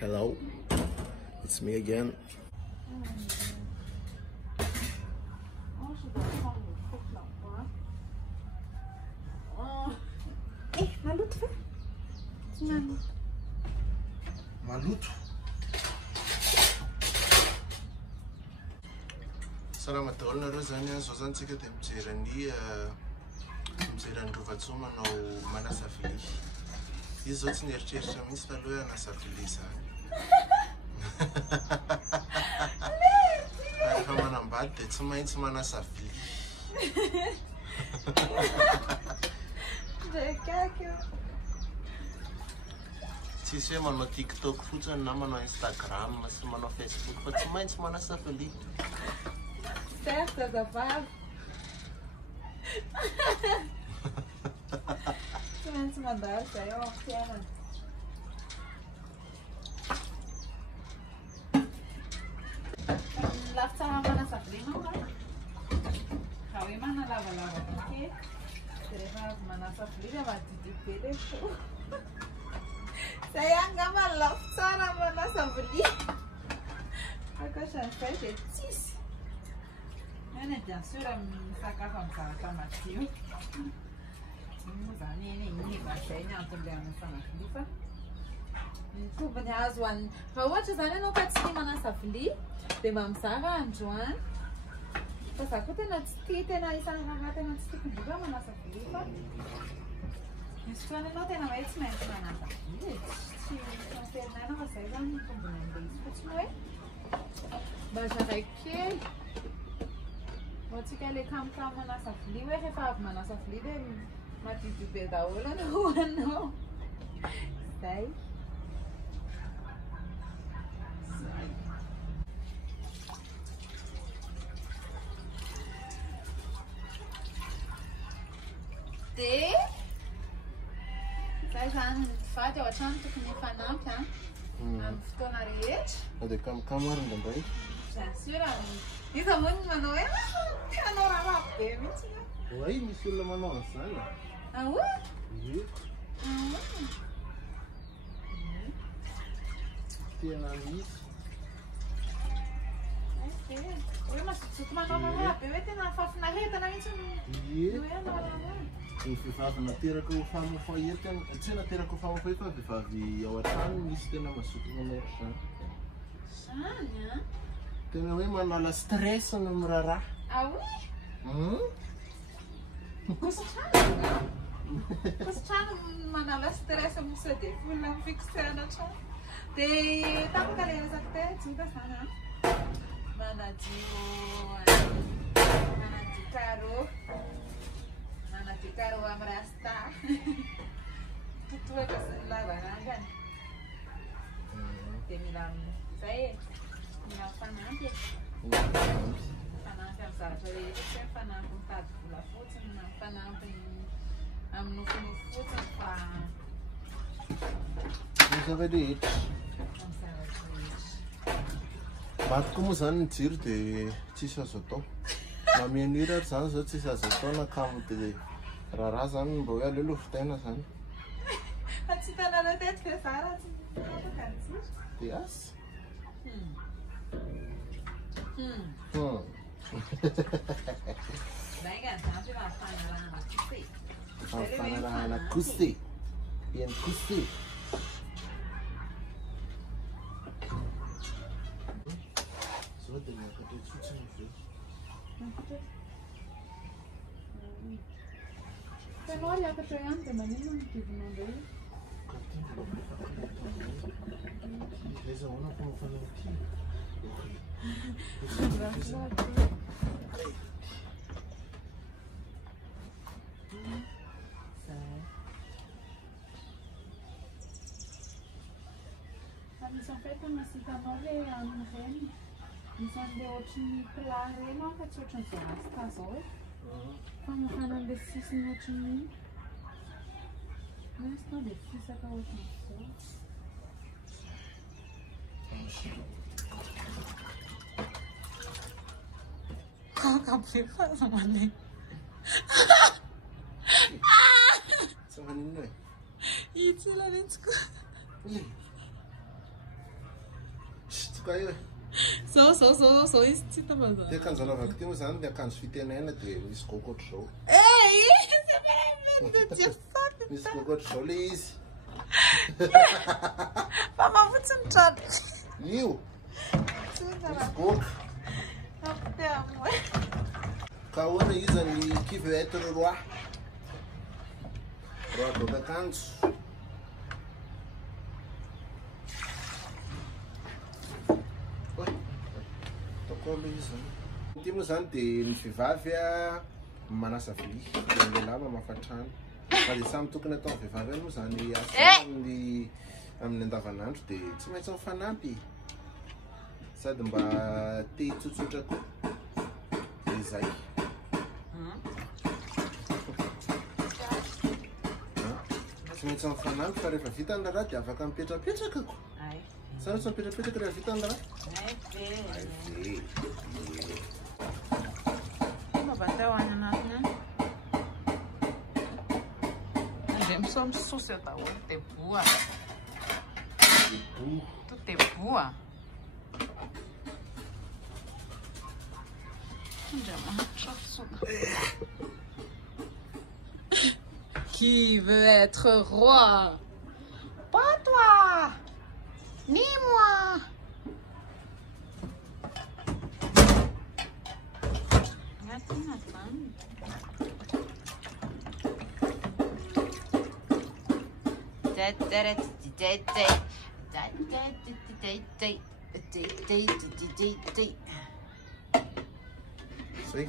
Hello, it's me again. Maluto. Maluto. Salamat all nareo zany zao zany tsika dia mijery Rovatsoa manao manasa vilia. Izy zao tsy nieritreritra mihitsy taloha hoe hanasa vilia zany. Rehefa manambady dia tsy maintsy manasa vilia. Tsisy hoe manao TikTok fotsiny na manao Instagram sy manao Facebook fa tsy maintsy manasa vilia. Certo, azafady. Tsy maintsy mandalo zay ao amin'ny fiainana. Lafy tsara manasa vilia manko a. Raha hoe manalavalava kely dia rehefa avy manasa vilia dia madidi be ilay fo. Zay angamba lafy tsara manasa vilia. Ankoatran'izay dia tsisy. Mais bien sûr, misakafo amin'ny zavatra madio. Moa zany iny vazainy antony manasana vilia fa ny tombony azo hoan'ny raha ohatra zany ianao ka tsy tia manasa vilia dia mba mizara androany. Fa za koa tena tsy tia, tena isan'ny raha tena tsy tiako indrindra manasa vilia fa misy fotoana ianao tena hoe tsy maintsy manasa vilia. Tsy tanterinana fa zay zany ny tombony an'ilay izy fotsiny hoe mba zaraiko kely. Tsika ilay kamokamo manasa vilia hoe rehefa avy manasa vilia dia madidi be daholo anao hoanao. Zay. Dia zay zany vady ao an-trano tokony mifanampy amin'ny fotoana rehetra. Dia kamokamo ary indraindray. Bien sûr, izy moa ny manao hoe tianao raha be mihitsy. Oay, misy olona manao an'izany. Ah ouais? Ie. Tena misy. Hoe mazotozoto manao raha be hoe tena fafinaretana mihitsy Ie. hoe anao raha. Ny vehivavy nateraka ho famafahetana, tsy nateraka ho famafahetana fa vehivavy ao an-trano misy tena mazoto manao izany. Zany a? Tena hoe manala stress no miraharaha. Ah oui? Kosa trano manala stress moussa dia olona mifixena trano. Dia tapaka ilay resaka tena zany a. Manadio carreau amin'ny rasta. Totoaka sy ny lavarangana. Dia mila zay mila mifanampy. Mifanampy amin'ny zavatra rehetra, mifanampy mitady vola fotsiny, mifanampy amin'ny nofinofo fotsiny fa Ny zava-dehetra. amin'ny zavatra rehetra. Matiko moa zany ny jiro dia tsisy azo atao. Mameno hira ary zany zao tsisy azo atao na kamo dia raharaha zany mba hoe aleo lofotaina zany. Fa tsy hitanareo tetika zara tsy afaka ny jiro. Dia asa. Vainga ny zany raha fanarahana kosa. Fanarahana kosa. Bien kosa. Zao dia miakatra fotsiny izy io. Ianao hiakatra ihany dia manino ny didinao indray? Izy ahoana fa mafanao ity. Misy en fait misy hitanao ilay amin'ny reny. Misy an'ilay ohatran'ny plat reny fa tsy ohatran'izao rasta zao e. Famafana an'ilay sisiny ohatran'iny. Misy tao dia fisaka ohatran'izao. Kapifasa manay. Sa maninona e? Itsy ilalentsiko. io. Zao izy tsy hita mazava. Dia akanjo anaovako ty moa zany dia akanjo fitenaina dia misy gôgô ohatr'izao. C'est vraiment de dire ça. Misy gôgô ohatr'izao le izy. Fa mahafotsy ny trano. Io. Misy gôgô. Ka ahoana izy ny qui veut être roi. Roi d'Okakanjo. Ity moa zany dia ny vehivavy manasa vilia, dia ny lehilahy mamafa trano. Fa dia samy tokony atao ny vehivavy ihany moa zany asa amin'ny andavanandro dia tsy maintsy mifanampy. Sady mba te hitsotsotra koa. Dia zay. Tsy maintsy mifanampy fa rehefa vita ny raha dia afaka mipetrapetraka koa. Sa tsy mipetrapetraka rehefa vita ny raha? Bateu a nanatnya. Gente, somos sucios da onde te boa. Tu te boa. Qui veut être roi? Pas toi, ni moi. Sim.